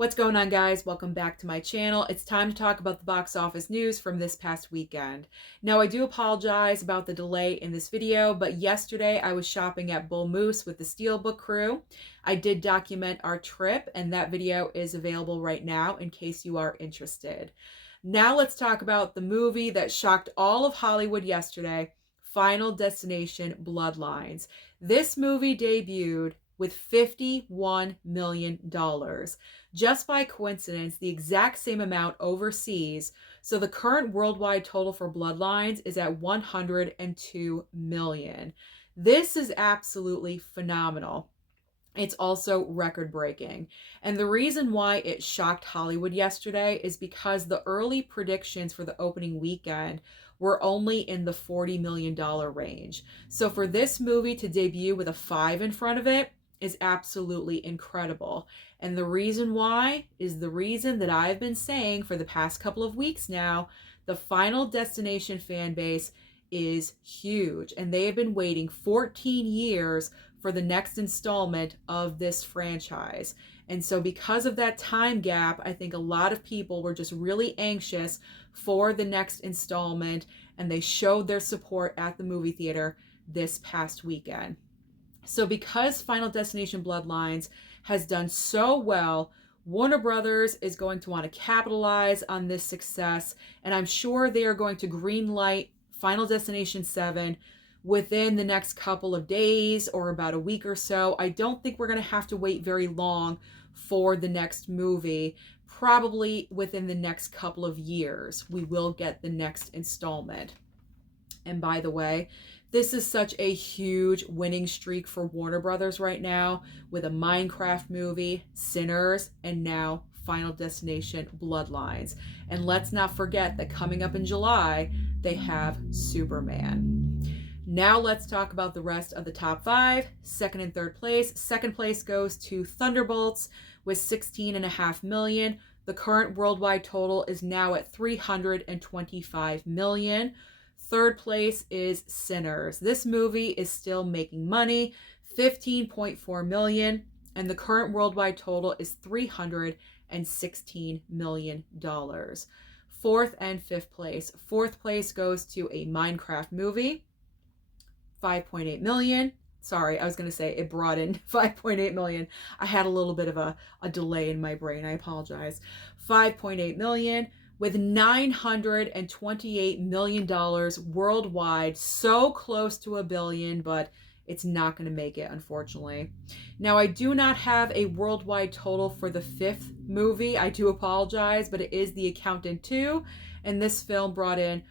What's going on, guys? Welcome back to my channel. It's time to talk about the box office news from this past weekend. Now, I do apologize about the delay in this video, but yesterday I was shopping at Bull Moose with the Steelbook crew. I did document our trip, and that video is available right now in case you are interested. Now let's talk about the movie that shocked all of Hollywood yesterday, Final Destination Bloodlines. This movie debuted with $51 million. Just by coincidence, the exact same amount overseas. So the current worldwide total for Bloodlines is at 102 million. This is absolutely phenomenal. It's also record breaking. And the reason why it shocked Hollywood yesterday is because the early predictions for the opening weekend were only in the $40 million range. So for this movie to debut with a 5 in front of it is absolutely incredible. And the reason why is the reason that I've been saying for the past couple of weeks now. The Final Destination fan base is huge, and they have been waiting 14 years for the next installment of this franchise. And so because of that time gap, I think a lot of people were just really anxious for the next installment, and they showed their support at the movie theater this past weekend. So because Final Destination Bloodlines has done so well, Warner Brothers is going to want to capitalize on this success, and I'm sure they are going to greenlight Final Destination 7 within the next couple of days or about a week or so. I don't think we're going to have to wait very long for the next movie. Probably within the next couple of years, we will get the next installment. And by the way, this is such a huge winning streak for Warner Brothers right now, with a Minecraft movie, Sinners, and now Final Destination Bloodlines. And let's not forget that coming up in July, they have Superman. Now let's talk about the rest of the top 5, second and third place. Second place goes to Thunderbolts with 16.5 million. The current worldwide total is now at 325 million. Third place is Sinners. This movie is still making money, 15.4 million, and the current worldwide total is $316 million. Fourth and fifth place. Fourth place goes to a Minecraft movie, 5.8 million. Sorry, I was going to say it brought in 5.8 million. I had a little bit of a delay in my brain. I apologize. 5.8 million. With $928 million worldwide, so close to $1 billion, but it's not going to make it, unfortunately. Now, I do not have a worldwide total for the fifth movie. I do apologize, but it is The Accountant 2, and this film brought in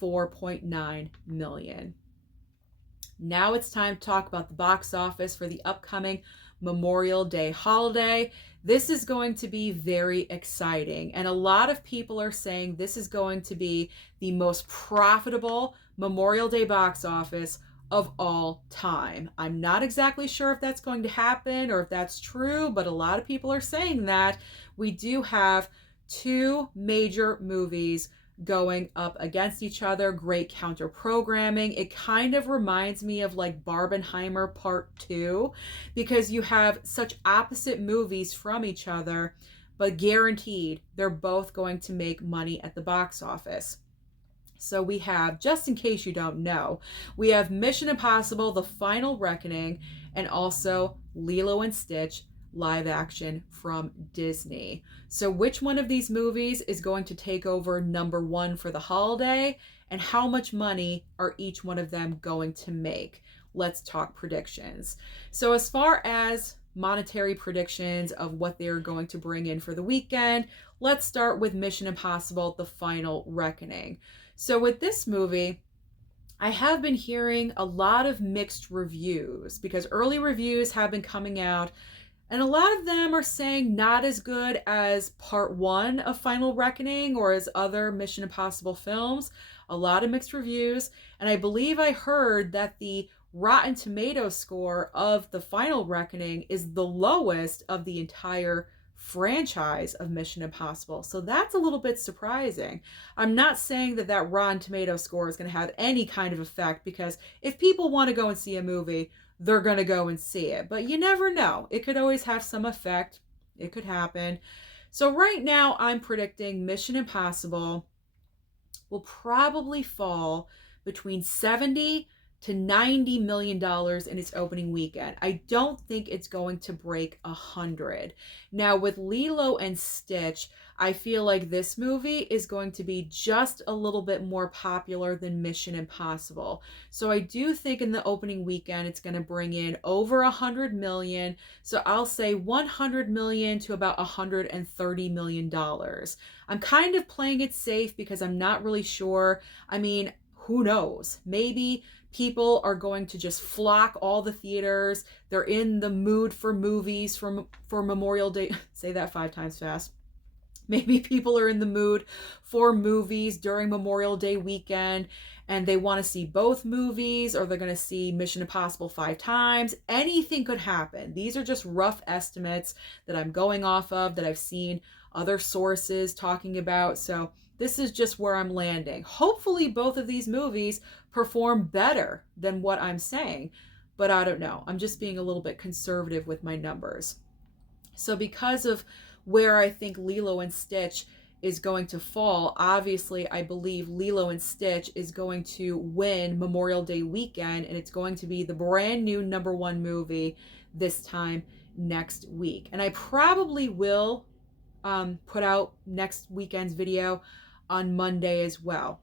4.9 million. Now it's time to talk about the box office for the upcoming Memorial Day holiday. This is going to be very exciting, and a lot of people are saying this is going to be the most profitable Memorial Day box office of all time. I'm not exactly sure if that's going to happen or if that's true, but a lot of people are saying that. We do have two major movies going up against each other, great counter programming. It kind of reminds me of like Barbenheimer Part 2, because you have such opposite movies from each other, but guaranteed they're both going to make money at the box office. So we have, just in case you don't know, we have Mission Impossible: The Final Reckoning, and also Lilo and Stitch live action from Disney. So which one of these movies is going to take over number one for the holiday, and how much money are each one of them going to make? Let's talk predictions. So as far as monetary predictions of what they're going to bring in for the weekend, let's start with Mission Impossible: The Final Reckoning. So with this movie, I have been hearing a lot of mixed reviews, because early reviews have been coming out, and a lot of them are saying not as good as part 1 of Final Reckoning or as other Mission Impossible films. A lot of mixed reviews. And I believe I heard that the Rotten Tomatoes score of The Final Reckoning is the lowest of the entire franchise of Mission Impossible. So that's a little bit surprising. I'm not saying that that Rotten Tomatoes score is going to have any kind of effect, because if people want to go and see a movie, they're going to go and see it. But you never know. It could always have some effect. It could happen. So right now I'm predicting Mission Impossible will probably fall between 70 to 90 million dollars in its opening weekend. I don't think it's going to break 100. Now with Lilo and Stitch, I feel like this movie is going to be just a little bit more popular than Mission Impossible. So I do think in the opening weekend it's going to bring in over 100 million. So I'll say 100 million to about 130 million dollars. I'm kind of playing it safe because I'm not really sure. I mean, who knows? Maybe people are going to just flock all the theaters. They're in the mood for movies for Memorial Day. Say that 5 times fast. Maybe people are in the mood for movies during Memorial Day weekend and they want to see both movies, or they're going to see Mission Impossible 5 times. Anything could happen. These are just rough estimates that I'm going off of, that I've seen other sources talking about. So this is just where I'm landing. Hopefully both of these movies perform better than what I'm saying, but I don't know. I'm just being a little bit conservative with my numbers. So because of where I think Lilo and Stitch is going to fall, obviously I believe Lilo and Stitch is going to win Memorial Day weekend, and it's going to be the brand new #1 movie this time next week. And I probably will put out next weekend's video on Monday as well.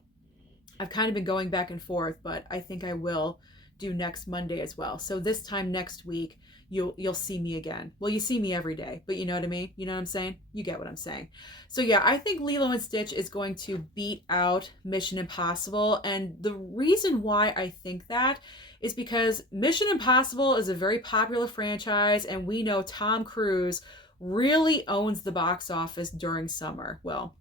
I've kind of been going back and forth, but I think I will do next Monday as well. So this time next week, you'll see me again. Well, you see me every day, but you know what I mean? You know what I'm saying? You get what I'm saying. So yeah, I think Lilo and Stitch is going to beat out Mission Impossible. And the reason why I think that is because Mission Impossible is a very popular franchise, and we know Tom Cruise really owns the box office during summer. Well,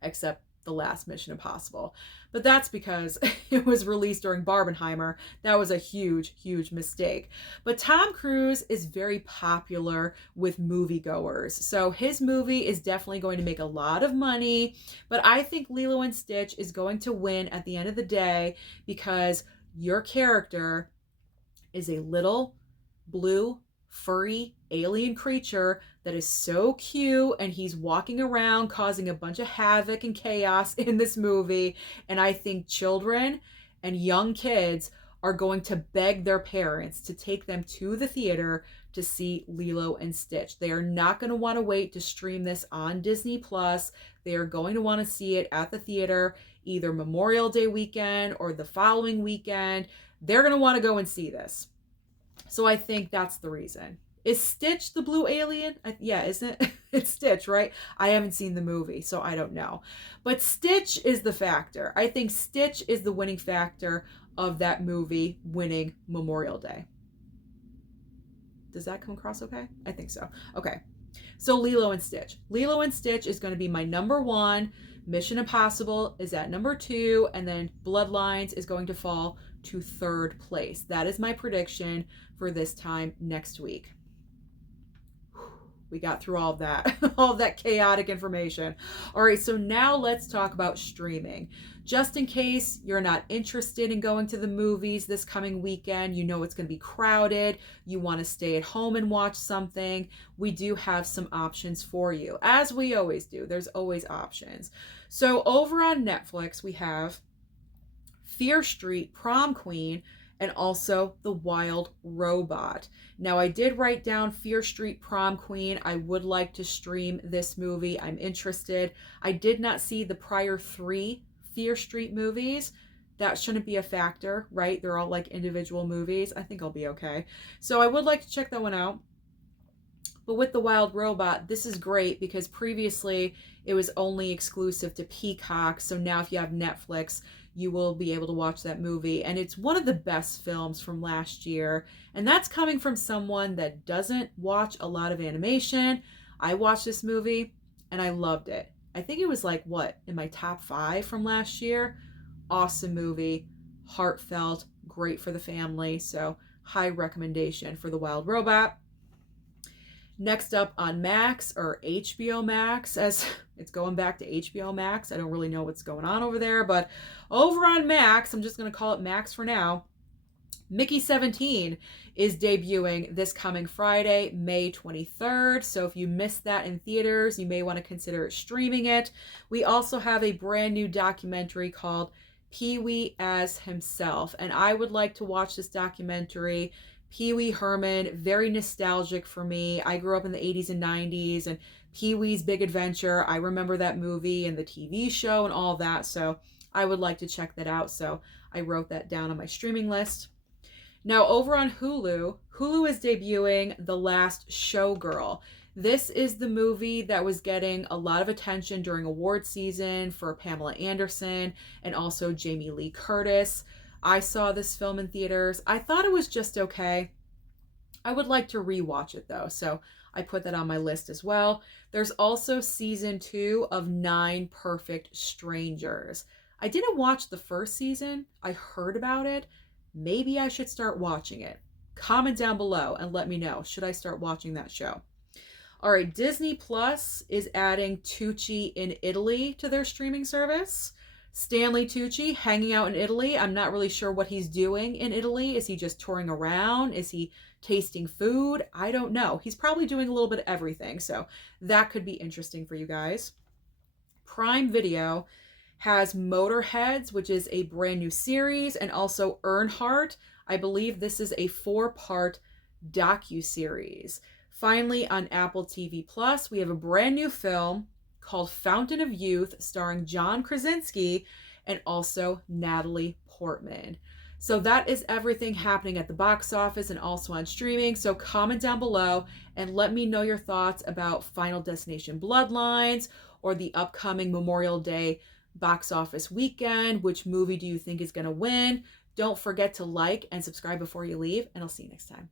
except the last Mission Impossible. But that's because it was released during Barbenheimer. That was a huge, huge mistake. But Tom Cruise is very popular with moviegoers. So his movie is definitely going to make a lot of money. But I think Lilo and Stitch is going to win at the end of the day because your character is a little blue furry alien creature that is so cute, and he's walking around causing a bunch of havoc and chaos in this movie. And I think children and young kids are going to beg their parents to take them to the theater to see Lilo and Stitch. They are not going to want to wait to stream this on Disney Plus. They are going to want to see it at the theater, either Memorial Day weekend or the following weekend. They're going to want to go and see this. So I think that's the reason. Is Stitch the blue alien? Yeah, isn't it? It's Stitch, right? I haven't seen the movie, so I don't know. But Stitch is the factor. I think Stitch is the winning factor of that movie winning Memorial Day. Does that come across okay? I think so. Okay. So Lilo and Stitch. Lilo and Stitch is going to be my #1. Mission Impossible is at #2. And then Bloodlines is going to fall to 3rd place. That is my prediction for this time next week. We got through all of that, all of that chaotic information. All right, so now let's talk about streaming. Just in case you're not interested in going to the movies this coming weekend, you know it's going to be crowded, you want to stay at home and watch something, we do have some options for you. As we always do, there's always options. So over on Netflix, we have Fear Street Prom Queen, and also The Wild Robot. Now, I did write down Fear Street Prom Queen. I would like to stream this movie. I'm interested. I did not see the prior 3 Fear Street movies. That shouldn't be a factor, right? They're all like individual movies. I think I'll be okay. So I would like to check that one out. But with The Wild Robot, this is great because previously it was only exclusive to Peacock. So now if you have Netflix, you will be able to watch that movie. And it's one of the best films from last year. And that's coming from someone that doesn't watch a lot of animation. I watched this movie and I loved it. I think it was like, what, in my top 5 from last year? Awesome movie, heartfelt, great for the family. So high recommendation for The Wild Robot. Next up on Max, or HBO Max, as it's going back to HBO Max. I don't really know what's going on over there, but over on Max, I'm just going to call it Max for now. Mickey 17 is debuting this coming Friday, May 23rd. So if you missed that in theaters, you may want to consider streaming it. We also have a brand new documentary called Pee Wee as Himself. And I would like to watch this documentary. Pee Wee Herman, very nostalgic for me. I grew up in the 80s and 90s, and Pee Wee's Big Adventure. I remember that movie and the TV show and all that. So I would like to check that out. So I wrote that down on my streaming list. Now, over on Hulu, Hulu is debuting The Last Showgirl. This is the movie that was getting a lot of attention during award season for Pamela Anderson and also Jamie Lee Curtis. I saw this film in theaters. I thought it was just okay. I would like to rewatch it though, so I put that on my list as well. There's also season 2 of 9 Perfect Strangers. I didn't watch the first season. I heard about it. Maybe I should start watching it. Comment down below and let me know. Should I start watching that show? All right, Disney Plus is adding Tucci in Italy to their streaming service. Stanley Tucci hanging out in Italy. I'm not really sure what he's doing in Italy. Is he just touring around? Is he tasting food? I don't know. He's probably doing a little bit of everything. So that could be interesting for you guys. Prime Video has Motorheads, which is a brand new series, and also Earnhardt. I believe this is a 4-part docu-series. Finally, on Apple TV Plus, we have a brand new film called Fountain of Youth, starring John Krasinski and also Natalie Portman. So that is everything happening at the box office and also on streaming. So comment down below and let me know your thoughts about Final Destination Bloodlines or the upcoming Memorial Day box office weekend. Which movie do you think is going to win? Don't forget to like and subscribe before you leave, and I'll see you next time.